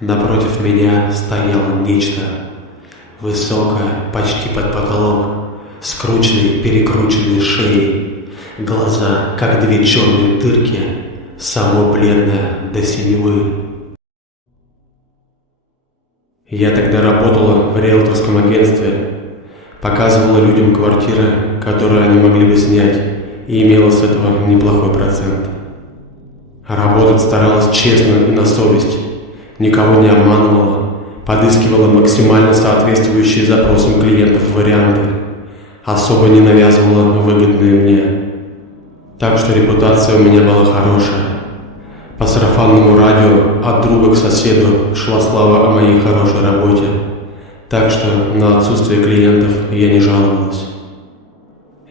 Напротив меня стояло нечто. Высокое, почти под потолок, скрученные, перекрученные шеи, глаза, как две черные дырки, само бледное до синевы. Я тогда работала в риэлторском агентстве, показывала людям квартиры, которые они могли бы снять, и имела с этого неплохой процент. Работать старалась честно и на совесть, никого не обманывала, подыскивала максимально соответствующие запросам клиентов варианты, особо не навязывала выгодные мне. Так что репутация у меня была хорошая. По сарафанному радио от друга к соседу шла слава о моей хорошей работе, так что на отсутствие клиентов я не жаловалась.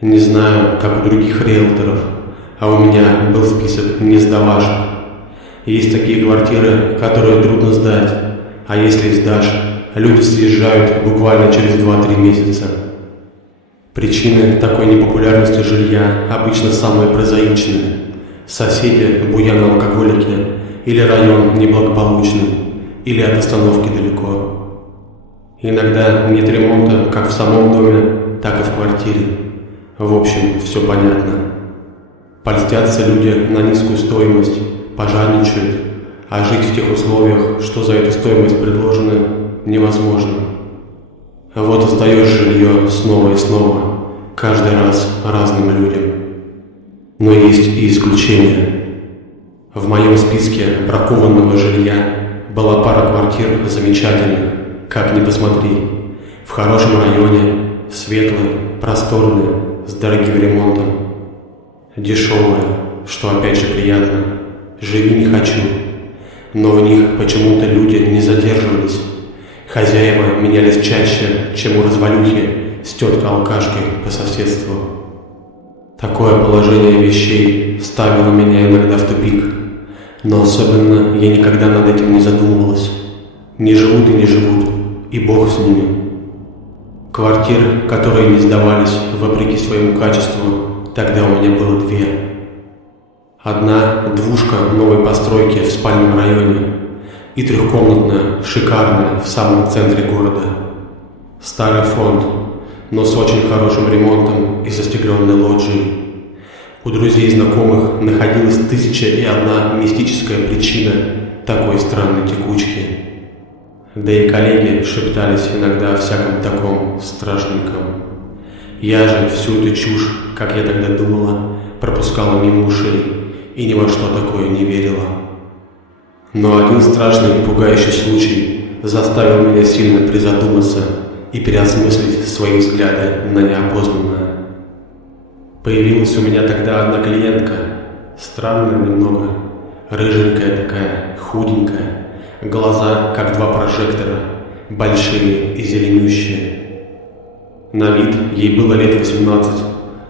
Не знаю, как у других риэлторов, а у меня был список не сдавашек. Есть такие квартиры, которые трудно сдать, а если сдашь, люди съезжают буквально через 2-3 месяца. Причины такой непопулярности жилья обычно самые прозаичные. Соседи буяны-алкоголики, или район неблагополучный, или от остановки далеко. Иногда нет ремонта как в самом доме, так и в квартире. В общем, все понятно. Польстятся люди на низкую стоимость, пожадничают, а жить в тех условиях, что за эту стоимость предложено, невозможно. Вот и сдаешь жилье снова и снова, каждый раз разным людям. Но есть и исключения. В моем списке бракованного жилья была пара квартир замечательных, как ни посмотри. В хорошем районе, светлые, просторные, с дорогим ремонтом. Дешевые, что опять же приятно. Живи не хочу. Но в них почему-то люди не задерживались. Хозяева менялись чаще, чем у развалюхи с теткой-алкашкой по соседству. Такое положение вещей ставило меня иногда в тупик, но особенно я никогда над этим не задумывалась. Не живут и не живут, и Бог с ними. Квартиры, которые не сдавались вопреки своему качеству, тогда у меня было две. Одна двушка новой постройки в спальном районе и трехкомнатная, шикарная, в самом центре города. Старый фонд, но с очень хорошим ремонтом и застекленной лоджией. У друзей и знакомых находилась 1001 мистическая причина такой странной текучки. Да и коллеги шептались иногда о всяком таком страшненьком. Я же всю эту чушь, как я тогда думала, пропускала мимо ушей и ни во что такое не верила. Но один страшный и пугающий случай заставил меня сильно призадуматься и переосмыслить свои взгляды на неопознанное. Появилась у меня тогда одна клиентка, странная немного, рыженькая такая, худенькая, глаза как два прожектора, большие и зеленющие. На вид ей было лет 18,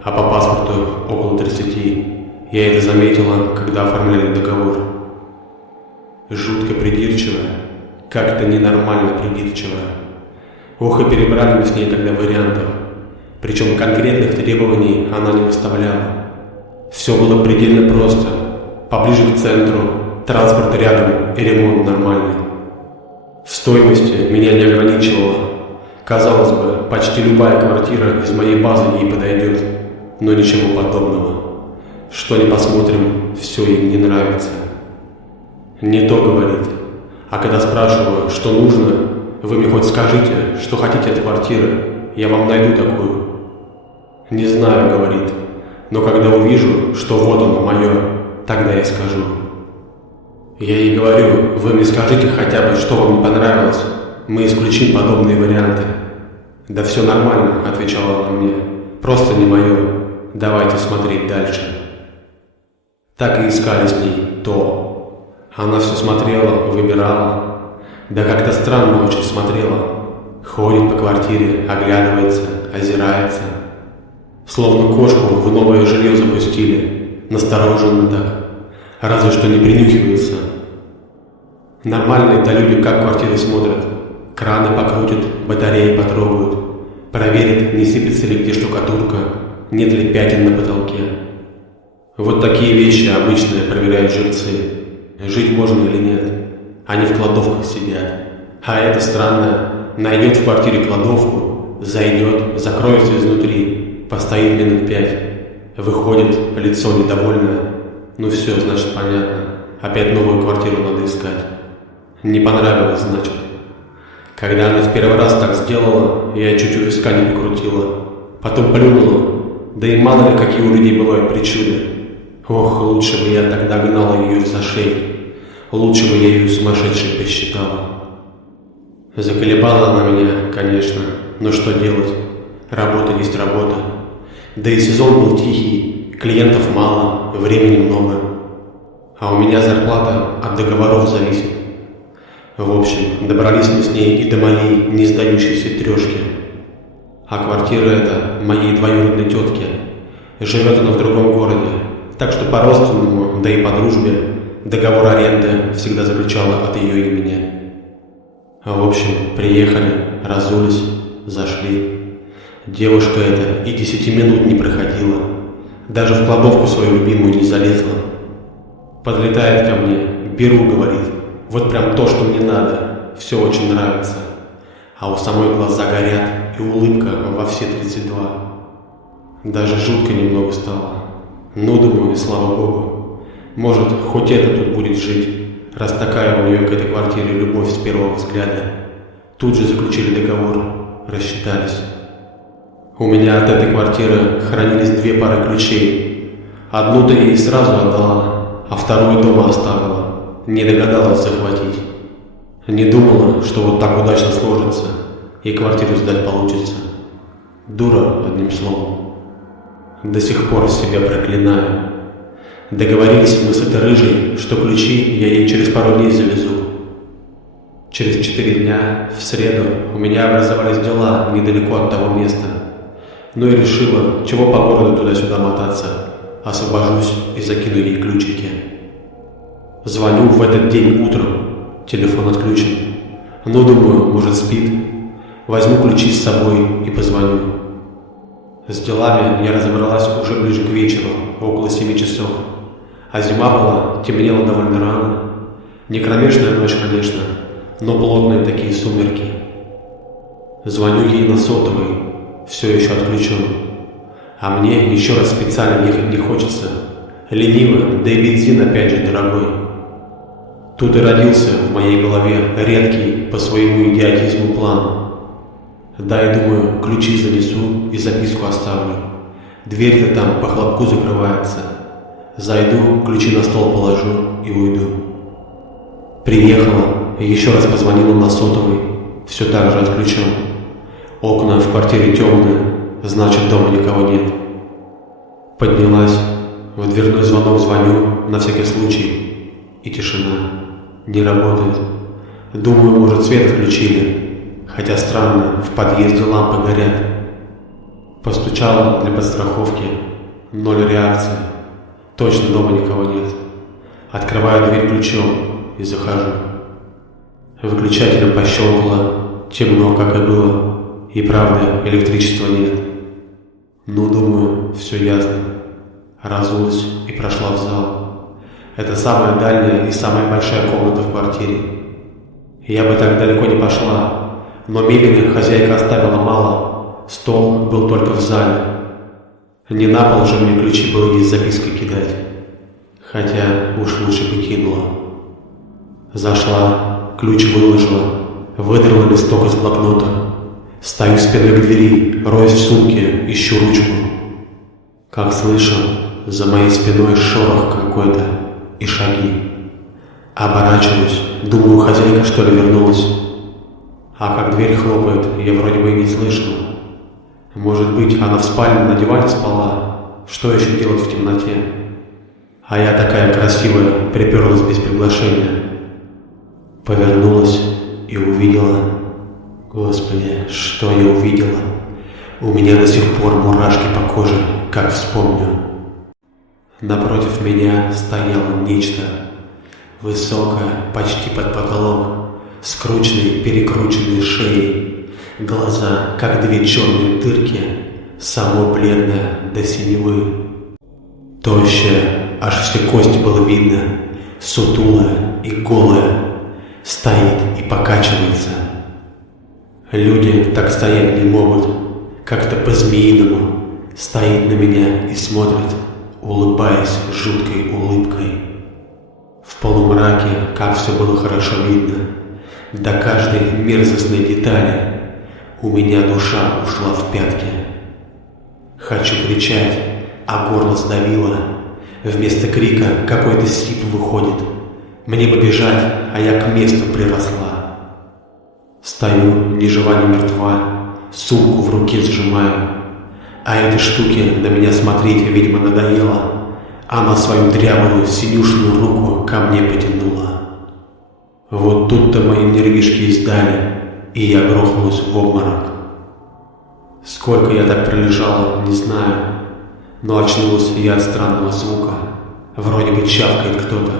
а по паспорту около 30. Я это заметила, когда оформляли договор. Жутко придирчивая, как-то ненормально придирчивая. Ох, и перебрали мы с ней тогда вариантов. Причем конкретных требований она не выставляла. Все было предельно просто. Поближе к центру, транспорт рядом и ремонт нормальный. В стоимости меня не ограничивало. Казалось бы, почти любая квартира из моей базы ей подойдет. Но ничего подобного. Что ни посмотрим, все им не нравится. Не то говорит. А когда спрашиваю, что нужно, вы мне хоть скажите, что хотите от квартиры, я вам найду такую. Не знаю, говорит, но когда увижу, что вот оно мое, тогда я скажу. Я ей говорю, вы мне скажите хотя бы, что вам не понравилось, мы исключим подобные варианты. Да все нормально, отвечала она мне, просто не мое, давайте смотреть дальше. Так и искали с ней то. Она все смотрела, выбирала. Да как-то странно очень смотрела. Ходит по квартире, оглядывается, озирается. Словно кошку в новое жилье запустили. Настороженно так. Разве что не принюхиваются. Нормальные-то люди как квартиры смотрят. Краны покрутят, батареи потрогают. Проверят, не сыпется ли где штукатурка, нет ли пятен на потолке. Вот такие вещи обычные проверяют жильцы. Жить можно или нет. они в кладовках сидят. А это странно, найдет в квартире кладовку, зайдет, закроется изнутри, постоит минут 5, выходит, лицо недовольное. Ну все, значит, понятно, опять новую квартиру надо искать. Не понравилось, значит. Когда она в первый раз так сделала, я чуть у виска не покрутила. Потом плюнула, да и мало ли какие у людей бывают причуды. Ох, лучше бы я тогда гнала ее за шею, лучше бы я ее сумасшедшей посчитала. Заколебала она меня, конечно, но что делать? Работа есть работа. Да и сезон был тихий, клиентов мало, времени много. А у меня зарплата от договоров зависит. В общем, добрались мы с ней и до моей не сдающейся трешки. А квартира эта моей двоюродной тетки. Живет она в другом городе, так что по родственному, да и по дружбе, договор аренды всегда заключала от ее имени. В общем, приехали, разулись, зашли. Девушка эта и 10 минут не проходила, даже в кладовку свою любимую не залезла. Подлетает ко мне, беру, говорит, вот прям то, что мне надо, все очень нравится. А у самой глаза горят и улыбка во все 32. Даже жутко немного стало. Ну, думаю, слава богу, может, хоть это тут будет жить, раз такая у нее к этой квартире любовь с первого взгляда. Тут же заключили договор, рассчитались. У меня от этой квартиры хранились 2 пары ключей. Одну-то ей сразу отдала, а вторую дома оставила. Не догадалась захватить. Не думала, что вот так удачно сложится и квартиру сдать получится. Дура, одним словом. До сих пор себя проклинаю. Договорились мы с этой рыжей, что ключи я ей через пару дней завезу. Через 4 дня, в среду, у меня образовались дела недалеко от того места. Ну и решила, чего по городу туда-сюда мотаться. Освобожусь и закину ей ключики. Звоню в этот день утром. Телефон отключен. Ну, думаю, может, спит. Возьму ключи с собой и позвоню. С делами я разобралась уже ближе к вечеру, около 7 часов. А зима была, темнело довольно рано. Не кромешная ночь, конечно, но плотные такие сумерки. Звоню ей на сотовый, все еще отключен. А мне еще раз специально ехать не хочется. Лениво, да и бензин опять же дорогой. Тут и родился в моей голове редкий по своему идиотизму план. Дай, думаю, ключи занесу и записку оставлю. Дверь-то там по хлопку закрывается. Зайду, ключи на стол положу и уйду. Приехала, еще раз позвонила на сотовый, все так же отключен. Окна в квартире темные, значит, дома никого нет. Поднялась, в дверной звонок звоню, на всякий случай, и тишина. Не работает. Думаю, может, свет отключили. Хотя странно, в подъезде лампы горят. Постучала для подстраховки. 0 реакции. Точно дома никого нет. Открываю дверь ключом и захожу. Выключателем пощелкало. Темно, как и было. И правда, электричества нет. Ну, думаю, все ясно. Разулась и прошла в зал. Это самая дальняя и самая большая комната в квартире. Я бы так далеко не пошла. Но мебели хозяйка оставила мало, стол был только в зале. Не на пол же мне ключи было ей с запиской кидать, хотя уж лучше бы кинула. Зашла, ключ выложила, выдрала листок из блокнота. Стою спиной к двери, роюсь в сумке, ищу ручку. Как слышу, за моей спиной шорох какой-то и шаги. Оборачиваюсь, думаю, хозяйка что ли вернулась. А как дверь хлопает, я вроде бы и не слышала. Может быть, она в спальне на диване спала? Что еще делать в темноте? А я такая красивая, приперлась без приглашения. Повернулась и увидела. Господи, что я увидела? У меня до сих пор мурашки по коже, как вспомню. Напротив меня стояло нечто. Высокое, почти под потолок. Скрученные, перекрученные шеи, глаза, как 2 черные дырки, само бледное до синевы. Тощая, аж все кости было видно, сутулая и голая. стоит и покачивается. Люди так стоять не могут, как-то по-змеиному стоит на меня и смотрит, улыбаясь жуткой улыбкой. В полумраке, как все было хорошо видно, до каждой мерзостной детали у меня душа ушла в пятки. Хочу кричать, а горло сдавило. Вместо крика какой-то сип выходит. Мне побежать, а я к месту приросла. Стою, ни жива, ни мертва, сумку в руке сжимаю. А этой штуке на меня смотреть, видимо, надоело. Она свою дряблую, синюшную руку ко мне потянула. Вот тут-то мои нервишки издали, и я грохнулась в обморок. Сколько я так пролежала, не знаю, но очнулась я от странного звука. Вроде бы чавкает кто-то.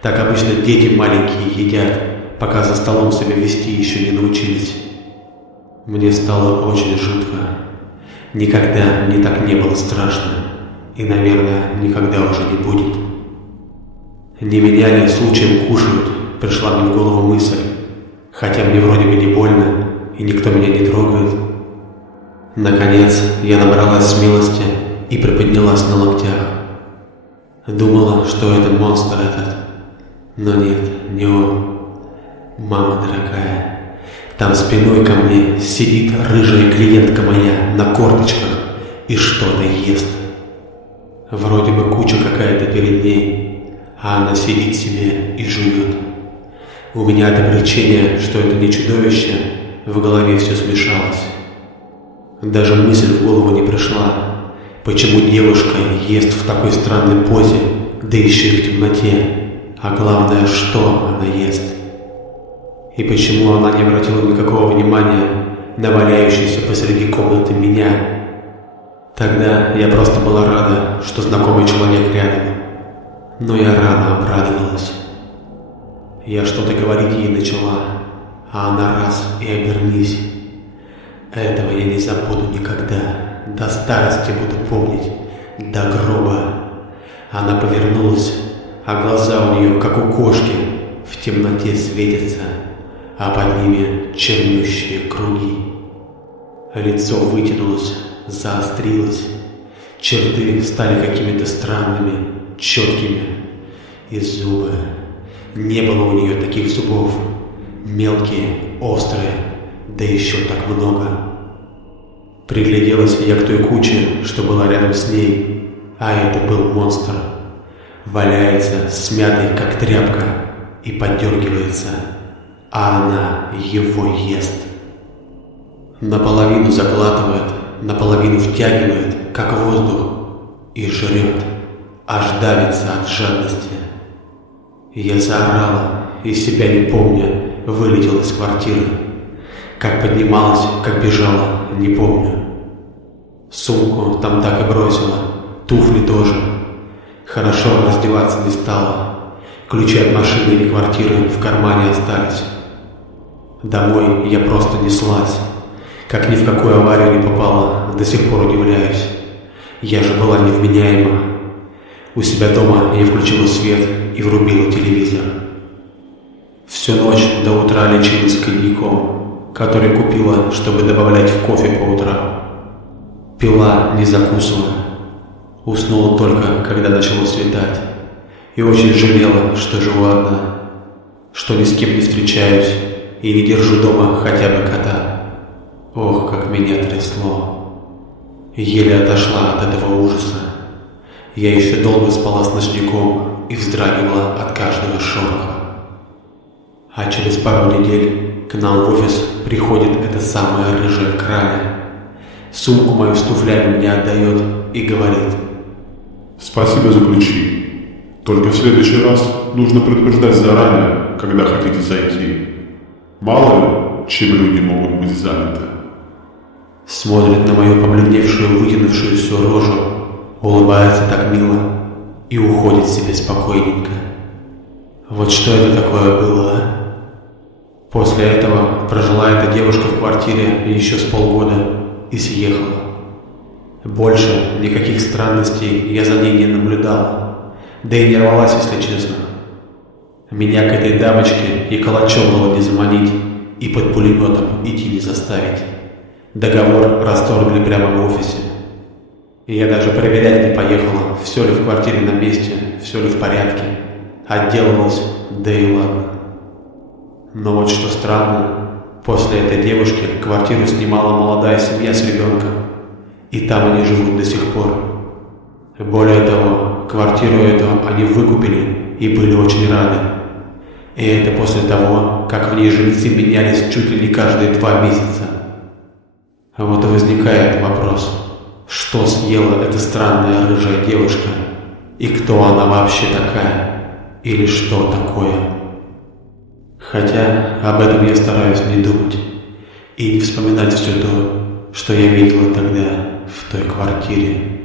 Так обычно дети маленькие едят, пока за столом себя вести еще не научились. Мне стало очень жутко. Никогда мне так не было страшно. И, наверное, никогда уже не будет. Не меня ли случаем кушают, пришла мне в голову мысль. Хотя мне вроде бы не больно, и никто меня не трогает. Наконец, я набралась смелости и приподнялась на локтях. Думала, что это монстр этот. Но нет, не он. Мама дорогая, там спиной ко мне сидит рыжая клиентка моя на корточках и что-то ест. Вроде бы куча какая-то перед ней, а она сидит себе и жует. У меня от облегчения, что это не чудовище, в голове все смешалось. Даже мысль в голову не пришла, почему девушка ест в такой странной позе, да еще и в темноте, а главное, что она ест. И почему она не обратила никакого внимания на валяющуюся посреди комнаты меня. Тогда я просто была рада, что знакомый человек рядом. Но я рано обрадовалась. Я что-то говорить ей начала, а она раз и обернись. Этого я не забуду никогда, до старости буду помнить, до гроба. Она повернулась, а глаза у нее, как у кошки, в темноте светятся, а под ними чернющие круги. Лицо вытянулось, заострилось, черты стали какими-то странными, четкими, и зубы. Не было у нее таких зубов, мелкие, острые, да еще так много. Пригляделась я к той куче, что была рядом с ней, а это был монстр. Валяется, смятый, как тряпка, и поддергивается, а она его ест. Наполовину заглатывает, наполовину втягивает, как воздух, и жрет, аж давится от жадности. Я заорала, и себя не помня, вылетела из квартиры. Как поднималась, как бежала, не помню. Сумку там так и бросила, туфли тоже. Хорошо раздеваться не стала. Ключи от машины или квартиры в кармане остались. Домой я просто неслась. Как ни в какую аварию не попала, до сих пор удивляюсь. Я же была невменяема. У себя дома я включила свет и врубила телевизор. Всю ночь до утра лечилась коньяком, который купила, чтобы добавлять в кофе по утрам. Пила, не закусывая. Уснула только, когда начало светать. И очень жалела, что живу одна, что ни с кем не встречаюсь и не держу дома хотя бы кота. Ох, как меня трясло. Еле отошла от этого ужаса. Я еще долго спала с ночником и вздрагивала от каждого шороха. А через пару недель к нам в офис приходит эта самая рыжая краля. Сумку мою с туфлями мне отдает и говорит: «Спасибо за ключи. Только в следующий раз нужно предупреждать заранее, когда хотите зайти. Мало ли, чем люди могут быть заняты». Смотрит на мою побледневшую, вытянувшуюся рожу, улыбается так мило и уходит себе спокойненько. Вот что это такое было, а? После этого прожила эта девушка в квартире еще с полгода и съехала. Больше никаких странностей я за ней не наблюдала, да и не рвалась, если честно. Меня к этой дамочке и калачом было не заманить, и под пулеметом идти не заставить. Договор расторгли прямо в офисе. И я даже проверять не поехала, все ли в квартире на месте, все ли в порядке. Отделалась, да и ладно. Но вот что странно, после этой девушки квартиру снимала молодая семья с ребенком. И там они живут до сих пор. Более того, квартиру эту они выкупили и были очень рады. И это после того, как в ней жильцы менялись чуть ли не каждые 2 месяца. Вот и возникает вопрос, что съела эта странная рыжая девушка, и кто она вообще такая, или что такое. Хотя об этом я стараюсь не думать и не вспоминать все то, что я видела тогда в той квартире.